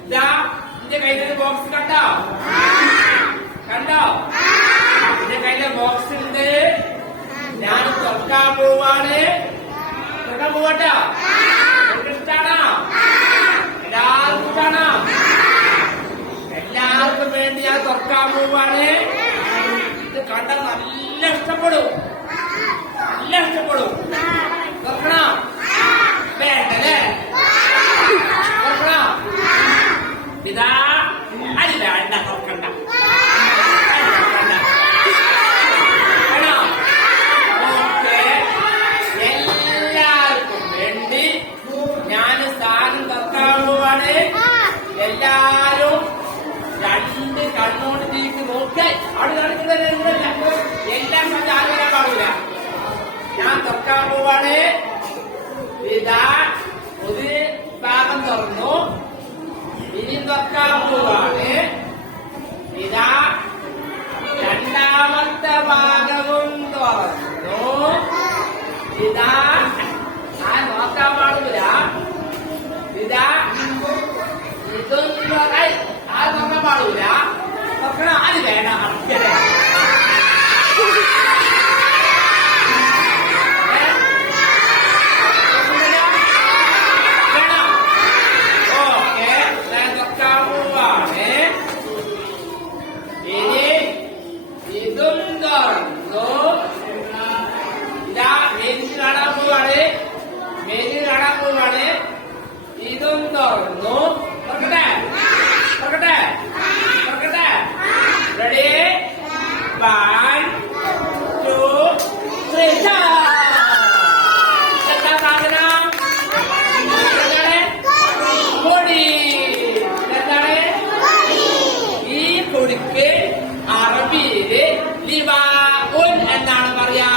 ഇതാ എന്റെ കയ്യിലൊരു ബോക്സ് കണ്ടോ? കണ്ടോ? എന്റെ കയ്യിലെ ബോക്സ് ഉണ്ട്. ഞാൻ തുറക്കാൻ പോവാണ്. തുറക്കാൻ പോവട്ടോ? ഇഷ്ടാണോ? എല്ലാവർക്കും ഇഷ്ടാണോ? എല്ലാവർക്കും വേണ്ടി ഞാൻ തുറക്കാൻ പോവാണ്. ഇത് കണ്ടാൽ നല്ല ഇഷ്ടപ്പെടും നല്ല ഇഷ്ടപ്പെടും തുറക്കണോ വേണ്ടല്ലേ തുറക്കണോ ഇതാ അത് വേണ്ട തുറക്കണ്ട അത് തുറക്കണ്ട. വേണോ? ഓക്കേ. എല്ലാവർക്കും വേണ്ടി ഞാൻ സ്ഥാനം പോവാണ്. എല്ലാരും രണ്ട് കണ്ണോട് തിരിച്ച് നോക്കി. അവിടെ നടക്കുന്നത് എല്ലാം കണ്ട് ആഗ്രഹം പാടില്ല ഞാൻ തുറക്കാൻ ഇതാ ഒരു ഭാഗം തുറന്നു. ഇനി തുറക്കാൻ ഇതാ രണ്ടാമത്തെ ഭാഗവും തുറന്നു. ഇതാ என அக்கறை Look at that. Look at that. എന്നിവ ഉൻ എന്നാണ് പറയാ.